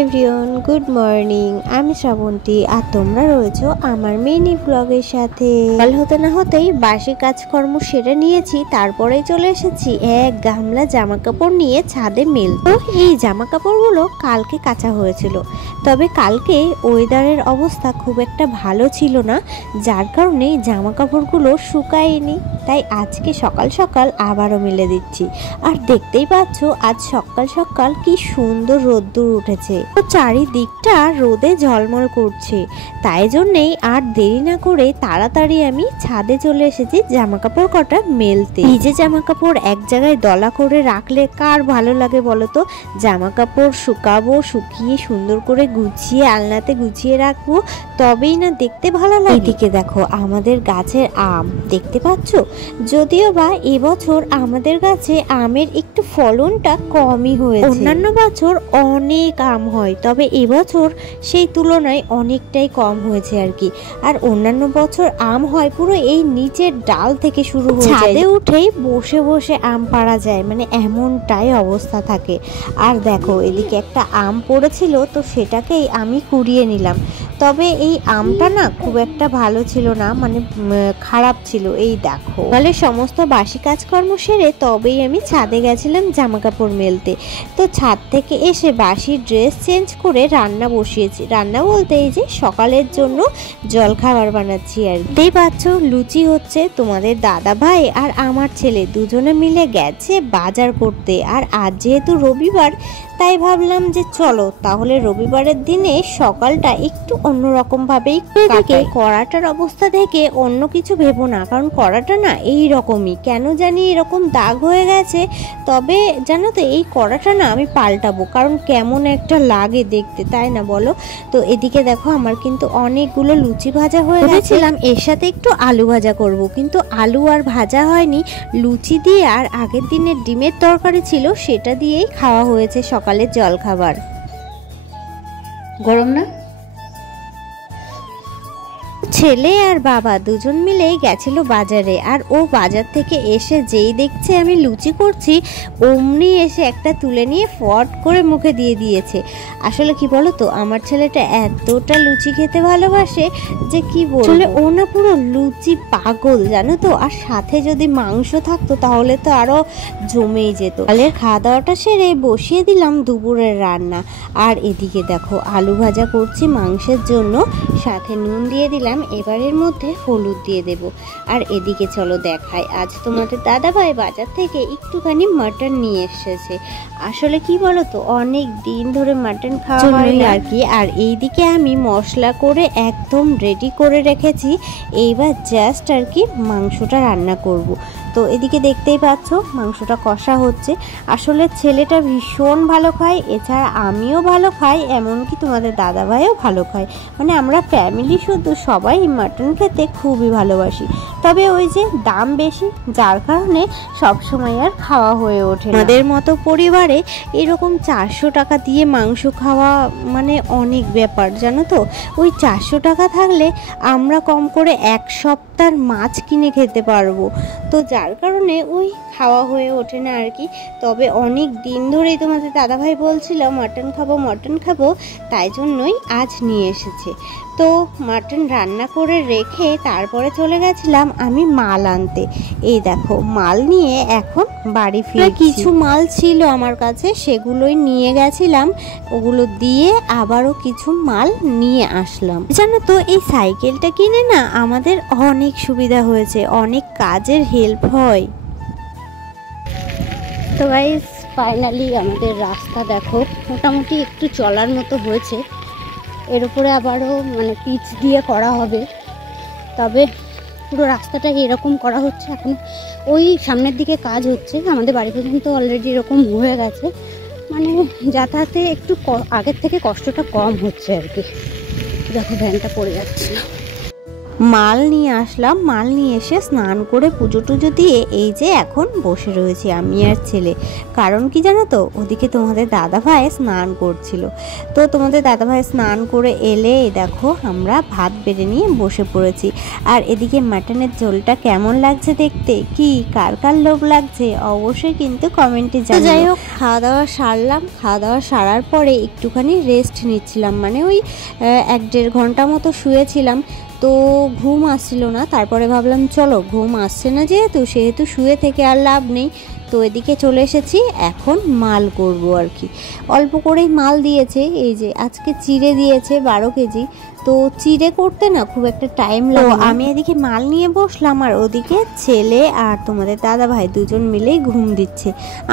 Everyone good morning. আমি শ্রাবন্তী আর তোমরা রয়েছো আমার মিনি ব্লগের সাথে। সকাল হতে না হতেই বাসি কাজকর্ম সেরে নিয়েছি, তারপরেই চলে এসেছি এক গামলা জামা কাপড় নিয়ে ছাদে মেলতে। এই জামা কাপড়গুলো কালকে কাচা হয়েছিল, তবে কালকে ওয়েদারের অবস্থা খুব একটা ভালো ছিল না, যার কারণে জামা কাপড়গুলো শুকায়নি। তাই আজকে সকাল সকাল আবারও মেলে দিচ্ছি। আর দেখতেই পাচ্ছ আজ সকাল সকাল কি সুন্দর রোদ্দুর উঠেছে, তো চারিদিকটা রোদে ঝলমল করছে। তাই জন্যেই আর দেরি না করে তাড়াতাড়ি আমি ছাদে চলে এসেছি জামা কাপড় কটা মেলতে। ভিজে জামা কাপড় এক জায়গায় দলা করে রাখলে কার ভালো লাগে বলো তো? জামা কাপড় শুকাবো, শুকিয়ে সুন্দর করে গুছিয়ে আলনাতে গুছিয়ে রাখবো, তবেই না দেখতে ভালো লাগে। এদিকে দেখো আমাদের গাছের আম দেখতে পাচ্ছ, যদিও বা এবছর আমাদের গাছে আমের একটু ফলনটা কমই হয়েছে। অন্যান্য বছর অনেক আম হয়, তবে এবছর সেই তুলনায় অনেকটাই কম হয়েছে আর কি। আর অন্যান্য বছর আম হয় পুরো এই নিচের ডাল থেকে শুরু হয়ে যায়, ছাদে উঠেই বসে বসে আম পাড়া যায়, মানে এমনটাই অবস্থা থাকে। আর দেখো এদিকে একটা আম পড়েছিল, তো সেটাকেই আমি কুড়িয়ে নিলাম। তবে এই আমটা না খুব একটা ভালো ছিল না, মানে খারাপ ছিল। এই দেখো বলে সমস্ত বাসি কাজকর্ম সেরে তবেই আমি ছাদে গেছিলাম জামা কাপড় মেলতে। তো ছাদ থেকে এসে বাসি ড্রেস চেঞ্জ করে রান্না বসিয়েছি। রান্না বলতে এই যে সকালের জন্য জলখাবার বানাচ্ছি আর দেখতেই পাচ্ছ লুচি হচ্ছে। তোমাদের দাদা ভাই আর আমার ছেলে দুজনে মিলে গেছে বাজার করতে। আর আজ যেহেতু রবিবার, তাই ভাবলাম যে চলো তাহলে রবিবারের দিনে সকালটা একটু অন্যরকম ভাবেই কাটাই। কড়াটার অবস্থা দেখে অন্য কিছু ভেবো না, কারণ কড়াটা না এই রকমই, কেন জানি এরকম দাগ হয়ে গেছে। তবে জানো তো এই কড়াটা না আমি পাল্টাবো, কারণ কেমন একটা লাগে দেখতে, তাই না বলো? তো এদিকে দেখো আমার কিন্তু অনেকগুলো লুচি ভাজা হয়ে গেছিলাম, এর সাথে একটু আলু ভাজা করব, কিন্তু আলু আর ভাজা হয়নি। লুচি দিয়ে আর আগের দিনের ডিমের তরকারি ছিল সেটা দিয়েই খাওয়া হয়েছে সকালের জলখাবার। গরম না? ছেলে আর বাবা দুজন মিলেই গেছিল বাজারে। আর ও বাজার থেকে এসে যেই দেখছে আমি লুচি করছি, অমনি এসে একটা তুলে নিয়ে ফট করে মুখে দিয়ে দিয়েছে। আসলে কি বলো তো, আমার ছেলেটা এতটা লুচি খেতে ভালোবাসে যে কি বলবো, ও না পুরো লুচি পাগল জানো তো। আর সাথে যদি মাংস থাকতো তাহলে তো আরো জমেই যেত। কালের খাওয়া দাওয়াটা সেরে বসিয়ে দিলাম দুপুরের রান্না। আর এদিকে দেখো আলু ভাজা করছি মাংসের জন্য, সাথে নুন দিয়ে দিলাম, এবারের মধ্যে হলুদ দিয়ে দেব। আর এদিকে চলো দেখাই, আজ তোমাদের দাদা ভাই বাজার থেকে একটুখানি মাটন নিয়ে এসেছে। আসলে কি বলো তো, অনেক দিন ধরে মাটন খাওয়া হয় আর কি। আর এইদিকে আমি মশলা করে একদম রেডি করে রেখেছি, এইবার জাস্ট আর কি মাংসটা রান্না করব। তো এদিকে দেখতেই পাচ্ছ মাংসটা কষা হচ্ছে। আসলে ছেলেটা ভীষণ ভালো খায়, এছাড়া আমিও ভালো খাই, এমনকি তোমাদের দাদা ভাইও ভালো খায়, মানে আমরা ফ্যামিলি শুধু সবাই মাটন খেতে খুবই ভালোবাসি। তবে ওই যে দাম বেশি, যার কারণে সবসময় আর খাওয়া হয়ে ওঠে। আমাদের মতো পরিবারে এরকম 400 টাকা দিয়ে মাংস খাওয়া মানে অনেক ব্যাপার জানো তো। ওই 400 টাকা থাকলে আমরা কম করে এক সপ্তাহের মাছ কিনে খেতে পারবো। তো যার কারণে ওই খাওয়া হয়ে ওঠে না আর কি। তবে অনেক দিন ধরেই তোমাদের দাদাভাই বলছিল মাটন খাবো মাটন খাবো, তাই জন্যই আজ নিয়ে এসেছে। তো মাটন রান্না করে রেখে তারপরে চলে গেছিলাম আমি মাল আনতে। এই দেখো মাল নিয়ে এখন বাড়ি ফিরে, কিছু মাল ছিল আমার কাছে সেগুলোই নিয়ে গেছিলাম, ওগুলো দিয়ে আবারও কিছু মাল নিয়ে আসলাম। জানো তো এই সাইকেলটা কিনে না আমাদের অনেক সুবিধা হয়েছে, অনেক কাজের হেল্প হয়। তো গাইস ফাইনালি আমাদের রাস্তা দেখো মোটামুটি একটু চলার মতো হয়েছে। এর উপরে আবারও মানে পিচ দিয়ে করা হবে, তবে পুরো রাস্তাটা এরকম করা হচ্ছে। এখন ওই সামনের দিকে কাজ হচ্ছে, আমাদের বাড়ি পর্যন্ত অলরেডি এরকম হয়ে গেছে, মানে যাতায়াতে একটু আগের থেকে কষ্টটা কম হচ্ছে আর কি। দেখো ভ্যানটা পড়ে যাচ্ছে। মাল নিয়ে আসলাম, মাল নিয়ে এসে স্নান করে পুজো টুজো দিয়ে এই যে এখন বসে রয়েছি আমি আর ছেলে। কারণ কি জানো তো, ওদিকে তোমাদের দাদাভাই স্নান করছিল। তো তোমাদের দাদাভাই স্নান করে এলে দেখো আমরা ভাত বেড়ে নিয়ে বসে পড়েছি। আর এদিকে মাটনের ঝোলটা কেমন লাগছে দেখতে, কি কার কার লোভ লাগছে অবশ্যই কিন্তু কমেন্টে জানিও। যাই হোক, খাওয়া দাওয়া সারলাম। খাওয়া দাওয়া সারার পরে একটুখানি রেস্ট নিচ্ছিলাম, মানে ওই 1-1.5 ঘন্টা মতো শুয়েছিলাম। তো ঘুম আসছিল না, তারপরে ভাবলাম চলো ঘুম আসছে না সেহেতু শুয়ে থেকে আর লাভ নেই। তো এদিকে চলে এসেছি, এখন মাল করব আর কি। অল্প করেই মাল দিয়েছে, এই যে আজকে চিড়ে দিয়েছে 12 কেজি। তো চিড়ে করতে না খুব একটা টাইম লাগে। আমি এদিকে মাল নিয়ে বসলাম, আর ওদিকে ছেলে আর তোমাদের দাদা ভাই দুজন মিলেই ঘুম দিচ্ছে।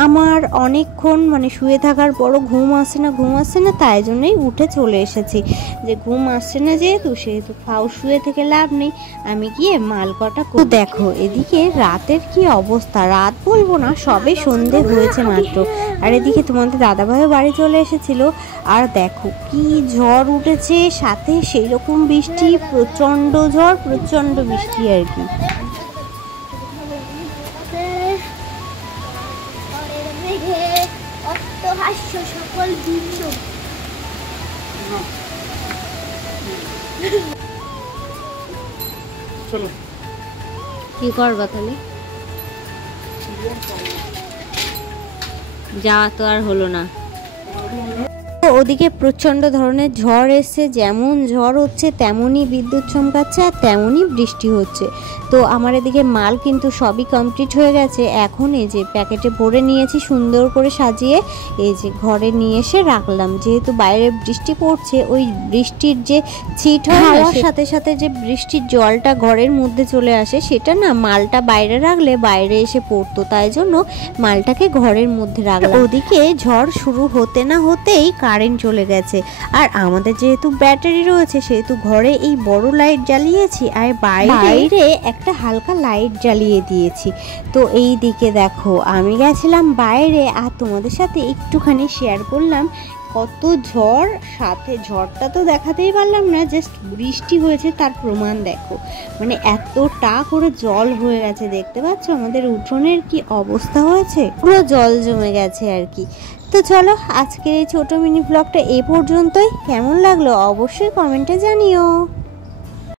আমার অনেকক্ষণ মানে শুয়ে থাকার পরও ঘুম আসছে না, তাই জন্যই উঠে চলে এসেছি। যে ঘুম আসছে না সেহেতু ফাউ শুয়ে থেকে লাভ নেই, আমি গিয়ে মাল কটা। দেখো এদিকে রাতের কি অবস্থা, রাত বলবো না, সবে সন্ধে হয়েছে মাত্র। আর এদিকে তোমাদের দাদাভাইও বাড়ি চলে এসেছিল। আর দেখো কি ঝড় উঠেছে, সাথে সেই রকম বৃষ্টি, প্রচন্ড ঝড়, প্রচন্ড বৃষ্টি আর কি। কি করবা তাহলে? যাওয়া তো আর হলো না। ওদিকে প্রচন্ড ধরনের ঝড় এসছে, যেমন ঝড় হচ্ছে তেমনই বিদ্যুৎ চমকাচ্ছে আর তেমনই বৃষ্টি হচ্ছে। তো আমার এদিকে মাল কিন্তু সবই কমপ্লিট হয়ে গেছে। এখন এই যে প্যাকেটে ভরে নিয়েছি সুন্দর করে সাজিয়ে, এই যে ঘরে নিয়ে এসে রাখলাম। যেহেতু বাইরে বৃষ্টি পড়ছে, ওই বৃষ্টির যে ছিট হয় হাওয়ার সাথে সাথে যে বৃষ্টির জলটা ঘরের মধ্যে চলে আসে, সেটা না মালটা বাইরে রাখলে বাইরে এসে পড়তো, তাই জন্য মালটাকে ঘরের মধ্যে রাখলাম। ওদিকে ঝড় শুরু হতে না হতেই কারেন্ট চলে গেছে। আর আমাদের যেহেতু ব্যাটারি রয়েছে সেহেতু ঘরে এই বড় লাইট জ্বালিয়েছি, আর বাইরে একটা হালকা লাইট জ্বালিয়ে দিয়েছি। তো এই দিকে দেখো আমি গেছিলাম বাইরে, আর তোমাদের সাথে একটুখানি শেয়ার করলাম কত ঝড়, সাথে ঝড়টা তো দেখাতেই পারলাম না, জাস্ট বৃষ্টি হয়েছে তার প্রমাণ দেখো। মানে এতটা করে জল হয়ে গেছে, দেখতে পাচ্ছ আমাদের উঠোনের কি অবস্থা হয়েছে, পুরো জল জমে গেছে আর কি। তো চলো আজকের এই ছোট মিনি ব্লগটা এই পর্যন্তই। কেমন লাগলো অবশ্যই কমেন্টে জানিও।